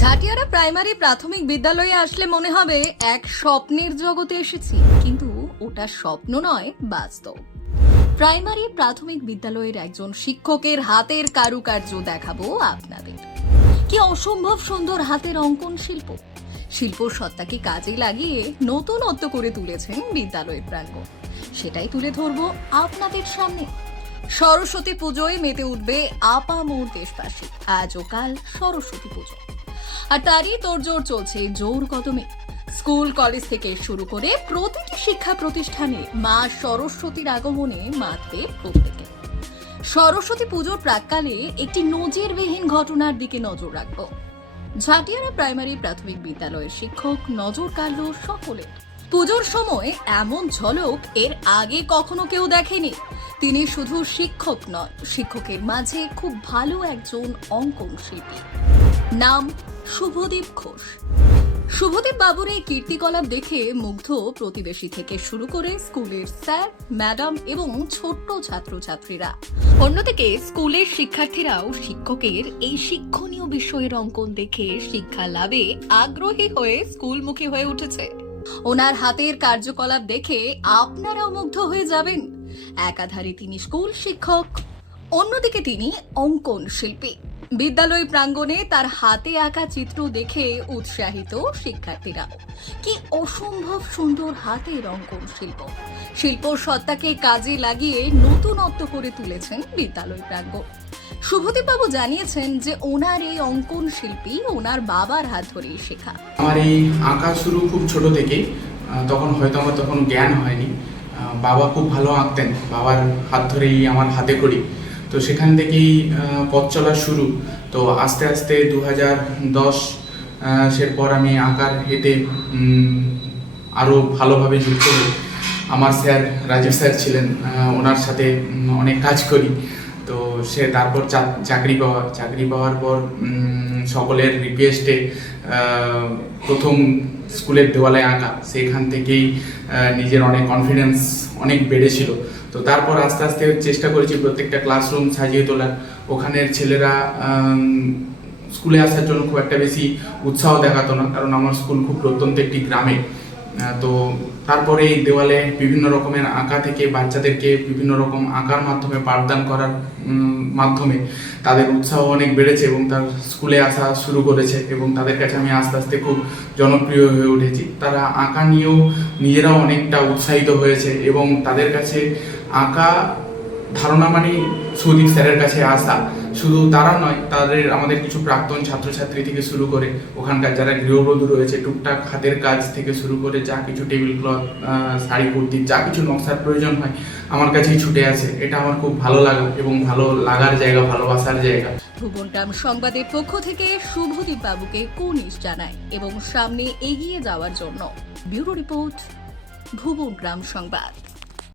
ঝাটিয়ারা primary প্রাথমিক বিদ্যালয়ে আসলে মনে হবে এক স্বপ্নের জগতে এসেছি। কিন্তু ওটা স্বপ্ন নয়, বাস্তব। প্রাইমারি প্রাথমিক বিদ্যালয়ের একজন শিক্ষকের হাতের কারুকার্য দেখাবো আপনাদের। কি অসম্ভব সুন্দর হাতের অঙ্কন শিল্প। শিল্প সত্তাকে কাজে লাগিয়ে নতুনত্ব করে তুলেছেন বিদ্যালয়ের প্রাঙ্গণ। সেটাই তুলে ধরবো আপনাদের সামনে। সরস্বতী পুজোয় মেতে উঠবে আপামোর দেশবাসী আজ ও কাল সরস্বতী পুজো। আর তারই তোড়জোড় চলছে জোর কদমে। স্কুল, কলেজ থেকে শুরু করে প্রতিটি শিক্ষা প্রতিষ্ঠানে মা সরস্বতীর আগমনে মাতবে প্রত্যেকে। সরস্বতী পুজোর প্রাককালে একটি নজিরবিহীন ঘটনার দিকে নজর রাখব। ঝাটিয়ারা প্রাইমারি প্রাথমিক বিদ্যালয়ের শিক্ষক নজর কাড়ল সকলে। পুজোর সময় এমন ঝলক এর আগে কখনো কেউ দেখেনি। তিনি শুধু শিক্ষক নয়, শিক্ষকের মাঝে খুব ভালো একজন অঙ্কন শিল্পী। নাম শুভদীপ ঘোষ। শুভদীপ বাবুর এই কীর্তিকলাপ দেখে মুগ্ধ প্রতিবেশী থেকে শুরু করে স্কুলের স্যার, ম্যাডাম এবং ছোট্ট ছাত্রছাত্রীরা। অন্যদিকে স্কুলের শিক্ষার্থীরাও শিক্ষকের এই শিক্ষণীয় বিষয়ের অঙ্কন দেখে শিক্ষা লাভে আগ্রহী হয়ে স্কুলমুখী হয়ে উঠেছে। ওনার হাতের কার্যকলাপ দেখে আপনারাও মুগ্ধ হয়ে যাবেন। একাধারে তিনি স্কুল শিক্ষক, অন্যদিকে তিনি অঙ্কন শিল্পী। বিদ্যালয় প্রাঙ্গণে তার হাতে আঁকা চিত্র দেখে উৎসাহিত শিক্ষার্থীরা। কি অসম্ভব সুন্দর হাতের অঙ্কন শিল্প। শিল্প সত্তাকে কাজে লাগিয়ে নতুনত্ব করে তুলেছেন বিদ্যালয় প্রাঙ্গণ শুভদীপ বাবু জানিয়েছেন যে ওনার এই অঙ্কন শিল্পী ওনার বাবার হাত ধরেই শেখা। আমার এই আঁকা শুরু খুব ছোট আহ, তখন হয়তো আমার তখন জ্ঞান হয়নি। বাবা খুব ভালো আঁকতেন বাবার হাত ধরেই আমার হাতে করি। তো সেখান থেকেই পথ চলা শুরু। তো আস্তে আস্তে দু হাজার দশ সের পর আমি আঁকার এতে আরও ভালোভাবে যুক্ত হই। আমার স্যার রাজীব স্যার ছিলেন ওনার সাথে অনেক কাজ করি। তো সে তারপর চাকরি পাওয়া, চাকরি পাওয়ার পর সকলের রিকোয়েস্টে প্রথম স্কুলের দেওয়ালে আঁকা। সেখান থেকেই নিজের অনেক কনফিডেন্স অনেক বেড়েছিল। তো তারপর আস্তে আস্তে চেষ্টা করেছি প্রত্যেকটা ক্লাসরুম সাজিয়ে তোলার। ওখানের ছেলেরা স্কুলে আসার জন্য খুব একটা বেশি উৎসাহ দেখাতো না, কারণ আমার স্কুল খুব প্রত্যন্ত একটি গ্রামে। তো তারপরে এই দেওয়ালে বিভিন্ন রকমের আঁকা থেকে বাচ্চাদেরকে বিভিন্ন রকম আঁকার মাধ্যমে পাঠদান করার মাধ্যমে তাদের উৎসাহ অনেক বেড়েছে এবং তার স্কুলে আসা শুরু করেছে এবং তাদের কাছে আমি আস্তে আস্তে খুব জনপ্রিয় হয়ে উঠেছি। তারা আঁকা নিয়েও নিজেরাও অনেকটা উৎসাহিত হয়েছে এবং তাদের কাছে আঁকা ধারণা মানে সুদীপ স্যারের কাছে আসা। শুধু তারা নয়, তাদের আমাদের কিছু প্রাক্তন ছাত্রছাত্রী থেকে শুরু করে, ওখানকার যারা গৃহবধূ রয়েছে, টুকটাক হাতের কাজ থেকে শুরু করে, যা কিছু টেবিল ক্লথ শাড়ি, কুর্তি, যা কিছু নকশার প্রয়োজন হয়, আমার কাছেই ছুটে আসে। এটা আমার খুব ভালো লাগা এবং ভালো লাগার জায়গা, ভালোবাসার জায়গা। ভুবনগ্রাম সংবাদের পক্ষ থেকে শুভদীপ বাবুকে কুনিশ জানায় এবং সামনে এগিয়ে যাওয়ার জন্য। ব্যুরো রিপোর্ট ভুবনগ্রাম সংবাদ।